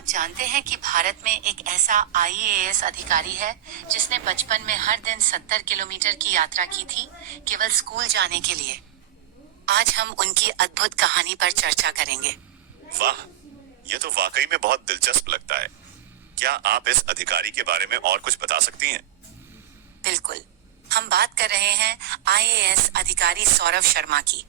आप जानते हैं कि भारत में एक ऐसा आईएएस अधिकारी है जिसने बचपन में हर दिन 70 किलोमीटर की यात्रा की थी केवल स्कूल जाने के लिए। आज हम उनकी अद्भुत कहानी पर चर्चा करेंगे। वाह, ये तो वाकई में बहुत दिलचस्प लगता है। क्या आप इस अधिकारी के बारे में और कुछ बता सकती हैं? बिल्कुल, हम बात कर रहे हैं आईएएस अधिकारी सौरभ शर्मा की।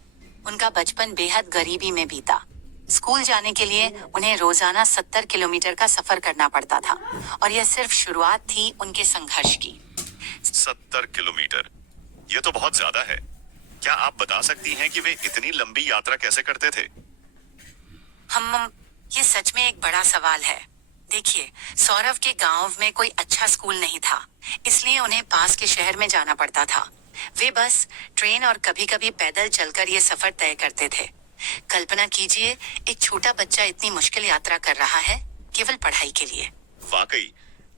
उनका बचपन बेहद गरीबी में बीता। स्कूल जाने के लिए उन्हें रोजाना 70 किलोमीटर का सफर करना पड़ता था और यह सिर्फ शुरुआत थी उनके संघर्ष की। 70 किलोमीटर, ये तो बहुत ज्यादा है। क्या आप बता सकती हैं कि वे इतनी लंबी यात्रा कैसे करते थे? ये सच में एक बड़ा सवाल है। देखिए, सौरभ के गांव में कोई अच्छा स्कूल नहीं था, इसलिए उन्हें पास के शहर में जाना पड़ता था। वे बस, ट्रेन और कभी-कभी पैदल चलकर ये सफर तय करते थे। कल्पना कीजिए, एक छोटा बच्चा इतनी मुश्किल यात्रा कर रहा है केवल पढ़ाई के लिए। वाकई,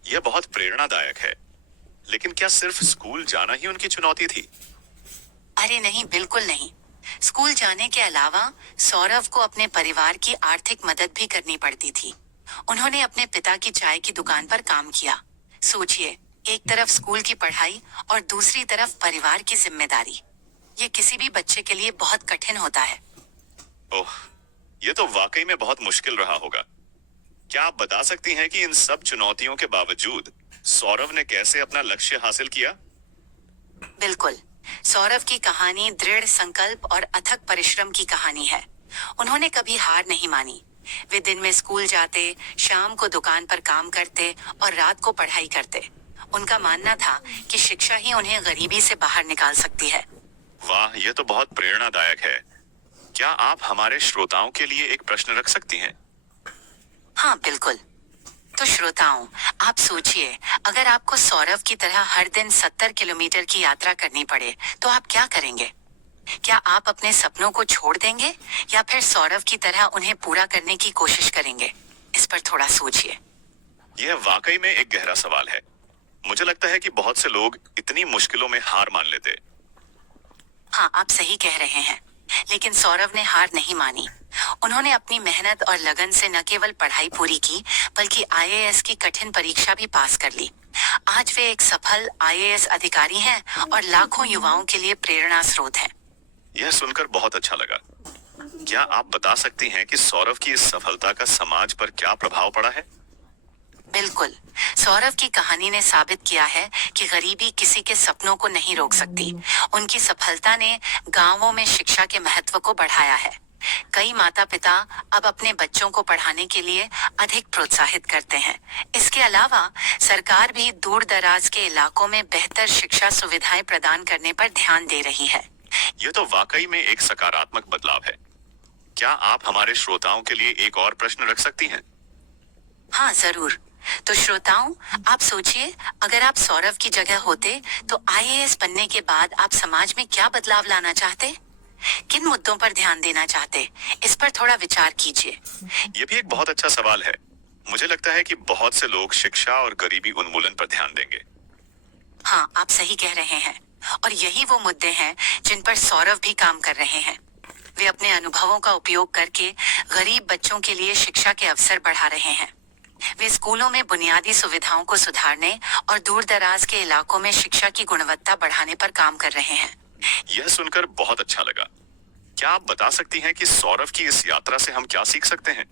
यह बहुत प्रेरणादायक है। लेकिन क्या सिर्फ स्कूल जाना ही उनकी चुनौती थी? अरे नहीं, बिल्कुल नहीं। स्कूल जाने के अलावा सौरभ को अपने परिवार की आर्थिक मदद भी करनी पड़ती थी। उन्होंने अपने पिता की चाय की दुकान पर काम किया। सोचिए, एक तरफ स्कूल की पढ़ाई और दूसरी तरफ परिवार की जिम्मेदारी। ये किसी भी बच्चे के लिए बहुत कठिन होता है। ओह, ये तो वाकई में बहुत मुश्किल रहा होगा। क्या आप बता सकती हैं कि इन सब चुनौतियों के बावजूद सौरभ ने कैसे अपना लक्ष्य हासिल किया? बिल्कुल, सौरभ की कहानी दृढ़ संकल्प और अथक परिश्रम की कहानी है। उन्होंने कभी हार नहीं मानी। वे दिन में स्कूल जाते, शाम को दुकान पर काम करते और रात को पढ़ाई करते। उनका मानना था कि शिक्षा ही उन्हें गरीबी से बाहर निकाल सकती है। वाह, ये तो बहुत प्रेरणादायक है। क्या आप हमारे श्रोताओं के लिए एक प्रश्न रख सकती हैं? हाँ, बिल्कुल। तो श्रोताओं, आप सोचिए, अगर आपको सौरभ की तरह हर दिन 70 किलोमीटर की यात्रा करनी पड़े तो आप क्या करेंगे? क्या आप अपने सपनों को छोड़ देंगे या फिर सौरभ की तरह उन्हें पूरा करने की कोशिश करेंगे? इस पर थोड़ा सोचिए। यह वाकई में एक गहरा सवाल है। मुझे लगता है कि बहुत से लोग इतनी मुश्किलों में हार मान लेते। हाँ, आप सही कह रहे हैं। लेकिन सौरभ ने हार नहीं मानी। उन्होंने अपनी मेहनत और लगन से न केवल पढ़ाई पूरी की, बल्कि आईएएस की कठिन परीक्षा भी पास कर ली। आज वे एक सफल आईएएस अधिकारी हैं और लाखों युवाओं के लिए प्रेरणा स्रोत हैं। यह सुनकर बहुत अच्छा लगा। क्या आप बता सकती हैं कि सौरभ की इस सफलता का समाज पर क्या प्रभाव पड़ा है? बिल्कुल, सौरभ की कहानी ने साबित किया है कि गरीबी किसी के सपनों को नहीं रोक सकती। उनकी सफलता ने गांवों में शिक्षा के महत्व को बढ़ाया है। कई माता पिता अब अपने बच्चों को पढ़ाने के लिए अधिक प्रोत्साहित करते हैं। इसके अलावा सरकार भी दूर दराज के इलाकों में बेहतर शिक्षा सुविधाएं प्रदान करने पर ध्यान दे रही है। यह तो वाकई में एक सकारात्मक बदलाव है। क्या आप हमारे श्रोताओं के लिए एक और प्रश्न रख सकती हैं? हाँ, जरूर। तो श्रोताओं, आप सोचिए, अगर आप सौरभ की जगह होते तो आईएएस बनने के बाद आप समाज में क्या बदलाव लाना चाहते? किन मुद्दों पर ध्यान देना चाहते? इस पर थोड़ा विचार कीजिए। यह भी एक बहुत अच्छा सवाल है। मुझे लगता है कि बहुत से लोग शिक्षा और गरीबी उन्मूलन पर ध्यान देंगे। हाँ, आप सही कह रहे हैं। और यही वो मुद्दे हैं जिन पर सौरभ भी काम कर रहे हैं। वे अपने अनुभवों का उपयोग करके गरीब बच्चों के लिए शिक्षा के अवसर बढ़ा रहे हैं। वे स्कूलों में बुनियादी सुविधाओं को सुधारने और दूर दराज के इलाकों में शिक्षा की गुणवत्ता बढ़ाने पर काम कर रहे हैं। यह सुनकर बहुत अच्छा लगा। क्या आप बता सकती हैं कि सौरभ की इस यात्रा से हम क्या सीख सकते हैं?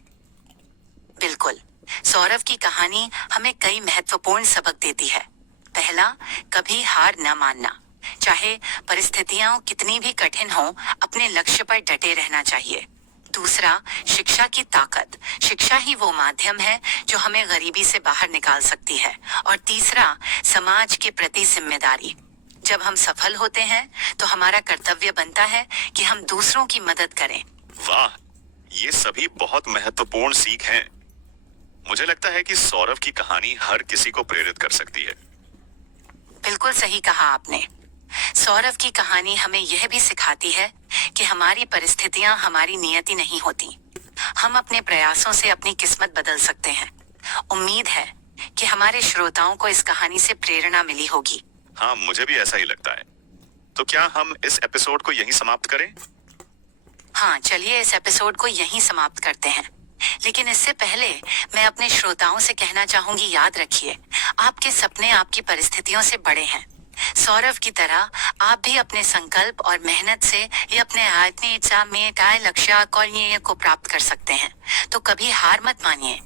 बिल्कुल, सौरभ की कहानी हमें कई महत्वपूर्ण सबक देती है। पहला, कभी हार न मानना। चाहे परिस्थितियां कितनी भी कठिन हो, अपने लक्ष्य पर डटे रहना चाहिए। दूसरा, शिक्षा की ताकत। शिक्षा ही वो माध्यम है जो हमें गरीबी से बाहर निकाल सकती है। और तीसरा, समाज के प्रति जिम्मेदारी। जब हम सफल होते हैं तो हमारा कर्तव्य बनता है कि हम दूसरों की मदद करें। वाह, ये सभी बहुत महत्वपूर्ण सीख हैं। मुझे लगता है कि सौरभ की कहानी हर किसी को प्रेरित कर सकती है। बिल्कुल सही कहा आपने। सौरभ की कहानी हमें यह भी सिखाती है कि हमारी परिस्थितियां हमारी नियति नहीं होती। हम अपने प्रयासों से अपनी किस्मत बदल सकते हैं। उम्मीद है कि हमारे श्रोताओं को इस कहानी से प्रेरणा मिली होगी। हाँ, मुझे भी ऐसा ही लगता है। तो क्या हम इस एपिसोड को यहीं समाप्त करें? हाँ, चलिए इस एपिसोड को यहीं समाप्त करते हैं। लेकिन इससे पहले मैं अपने श्रोताओं से कहना चाहूंगी, याद रखिए, आपके सपने आपकी परिस्थितियों से बड़े हैं। सौरभ की तरह आप भी अपने संकल्प और मेहनत से ये अपने आत्मी इच्छा में काय लक्ष्य और ये को प्राप्त कर सकते हैं। तो कभी हार मत मानिए।